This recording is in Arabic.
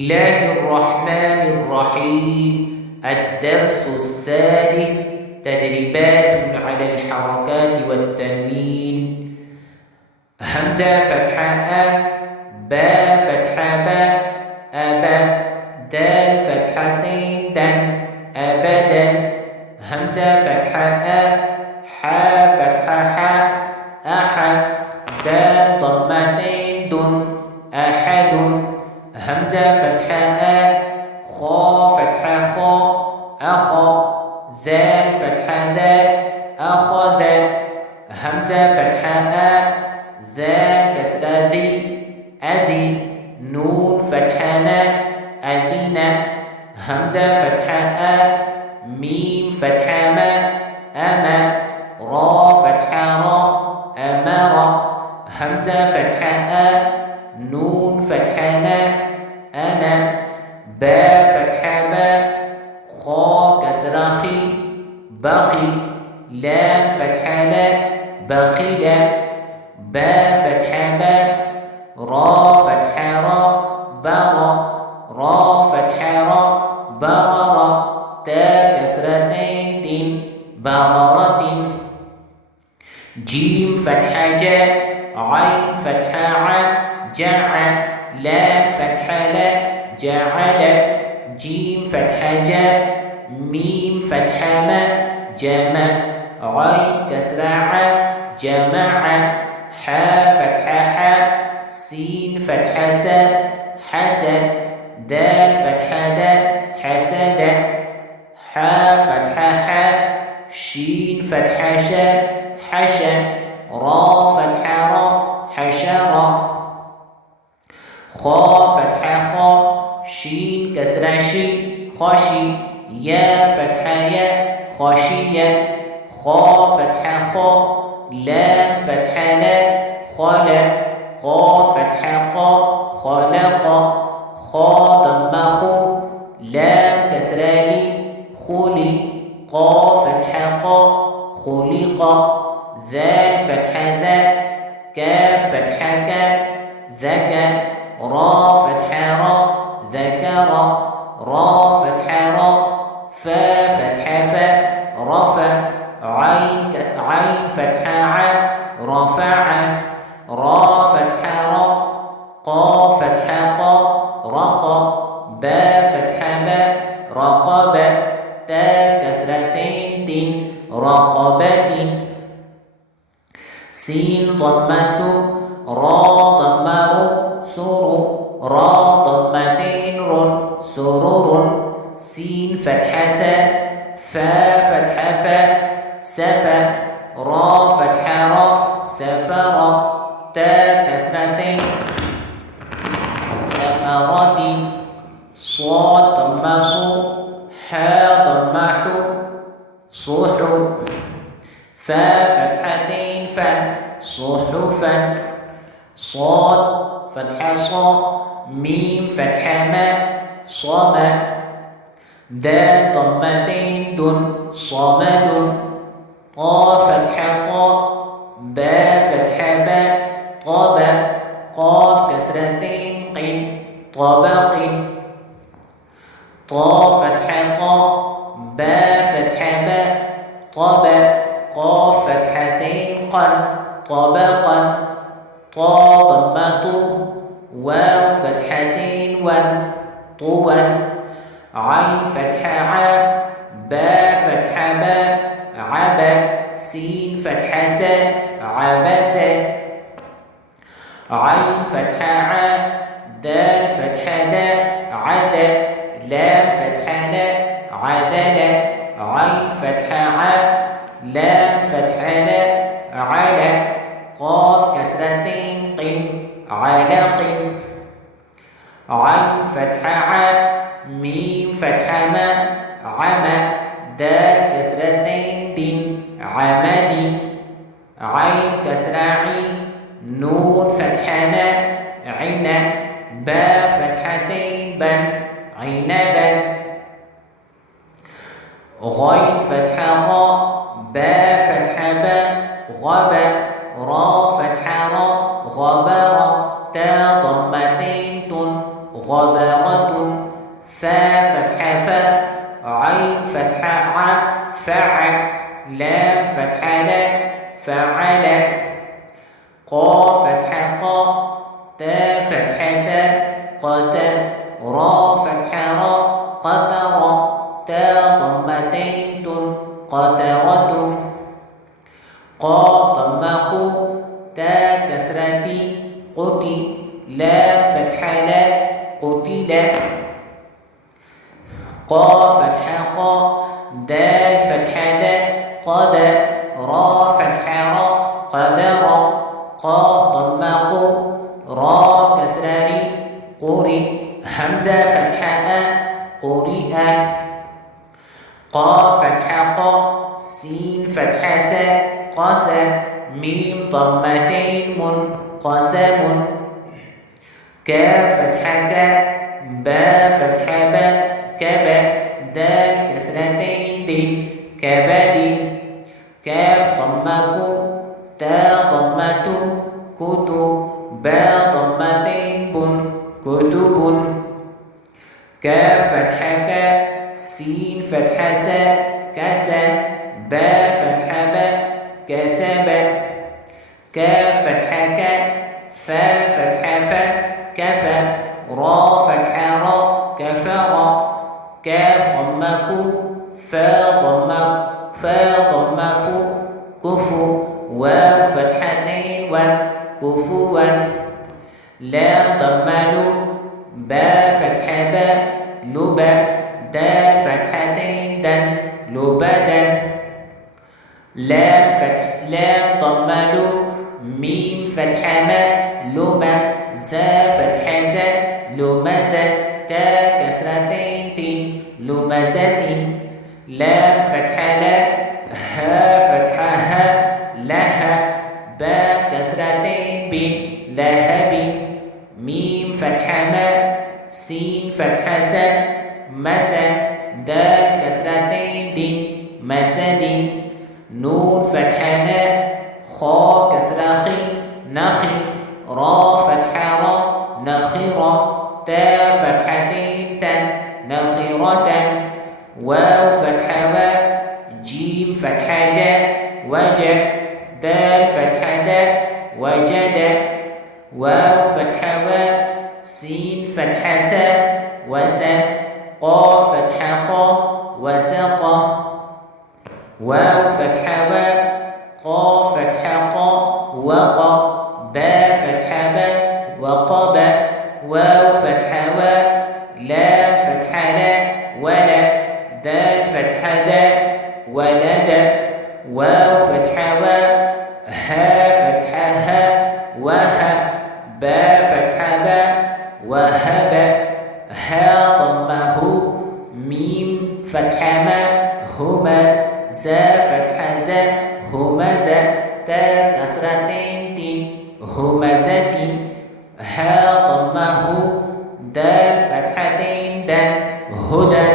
الله الرحمن الرحيم. الدرس السادس: تدريبات على الحركات والتنوين. همزة فتحة أ، با فتحة با، أبا، دال فتحتين دن، أبدا. همزة فتحة أ، حا فتحة حا، أحا، دال ضمتين دن، أحد. همزة فتحة أ، خا فتحة خا، أخا، ذال فتحة ذا، أخذ. همزة فتحة أ، ذال كسر ذي، أذي. نون فتحة ن، أذن. همزة فتحة أ، ميم فتحة ما، أما. را فتحة را، أمر. همزة فتحة أ، نون فتحة ن، أنا. با فتحة با، خا كسر خي، بخي. لام فتحة لا، بخيل. با فتحة با، را فتحة را، برا. را فتحة را، برر. تا كسرتين تين، بررة. جيم فتحة جا، عين فتحة ع، جع. لام فتحة لا، جعل. جيم فتحة جا، ميم فتحة ما، جمع. عين كسر ع، جمع. حا فتحة حا، سين فتحة سا، حسد. دال فتحة دا، حسد. حا فتحة حا، شين فتحة شا، حشا. را فتحة را، حشرة. خا فتحة خا، شين كسر شي، خشي. يا فتحة يا، خشية. خا فتحة خا، لام فتحة لا، خلا. قا فتحة قا، خلق. خا ضم خو، لام كسر لي، خلي. قا فتحة قا، خلق. ذال فتحة ذا، كاف فتحة كا، ذكى. را فتحة را، ذكر. را فتحة را، فا فتحة فا، رفع. عين فتحة ع، رفع. را فتحة را، قا فتحة قا، رقى. با فتحة با، رقب. تا كسرتين تين، رقبة. سين ضم سو، را ضم رو، سر. را ضمتين رن، سرر. سين فتحة سا، فا فتحة فا، سفا. را فتحة را، سفر. تا كسرتين، سفرة. صاد ضم صو، حا ضم حو، صح. فا فتحتين فا، صحفا. صاد فتحة صا، ميم فتحة ما، صما. دال ضمتين دن، صمد. طا فتحة طا، با فتحة با، طبا. قاف كسرتين قن، طبق. طا فتحة طا، با فتحة با، طبا. قاف فتحتين قن، طبقا. طا ضمة واو فتحتين ون، طوا. عين فتحة ع، با فتحة با، عبا. سين فتحة سا، عبس. عين فتحة ع، دال فتحة دا، عدا. لام فتحة لا، عدل. عين فتحة ع، لام فتحة لا، على. قاف كسرتين قن، علق. عين فتحة ع، ميم فتحة ما، عمى. دال كسرتين دن، عمد. عين كسر عي، نون فتحة نا، عنا. با فتحتين بن، عنبا. غين فتحة غا، با فتحة با، غبا. را فتحة را، غبر. تا ضمتين تن، غبرة فا فتحة فا عين فتحة ع فع لام فتحة لا فعل قاف فتحة قا تا فتحة تا قت را فتحة را قدر تا ضمتين تن قدرة قاف ضمة قو تا كسرتي قتي لام فتحة لا قتل قاف فتحة قا دال فتحة دا قد را فتحة را قدر قاف ضمة قو را كسراري قري همزة فتحة قرئ قاف فتحة قا سين فتحة سا قس ميم ضمتين منقسم كاف فتحة كا با فتحة با كبا دال كسرتين دين كبد كاف ضمة تا ضمة كتو با ضمتين بن كتب كاف فتحة كا سين فتحة سا كسا با فتحة با كسب كاف فتحة كا فا فتحة فا كفى را فتحة را كفر كاف ضمة فا ضمة فو كفو واو فتحتين كفوا لام ضمة لو با فتحة با لبا دال فتحتين دن لبدا لام ضمة لو ميم فتحة ما لما زا فتحة زا لمزة تا كسرتين تين لمزة لام فتحة لا ها فتحة ها لها با كسرتين بين لهب ميم فتحة ما سين فتحة سا مسا دال كسرتين دين مسد نون فتحة نا خا كسرة خي نخي را فتحة را نخرة تا فتحتين تن نخرة واو فتحة و جيم فتحة جا وجا دال فتحة دا وجد واو فتحة و سين فتحة سا وسا قاف فتحة قا وسق واو فتحة و قاف فتحة قا وق با فتحة با وقب واو فتحة و لام فتحة لا ولا دال فتحة دا ولد واو فتحة و ها فتحة ها وها با فتحة با وهب ها ضمه ميم فتحة ما هما زا فتحة زا همزة تا كسرتين تين همزة ها ضمه دال فتحتين دال هدى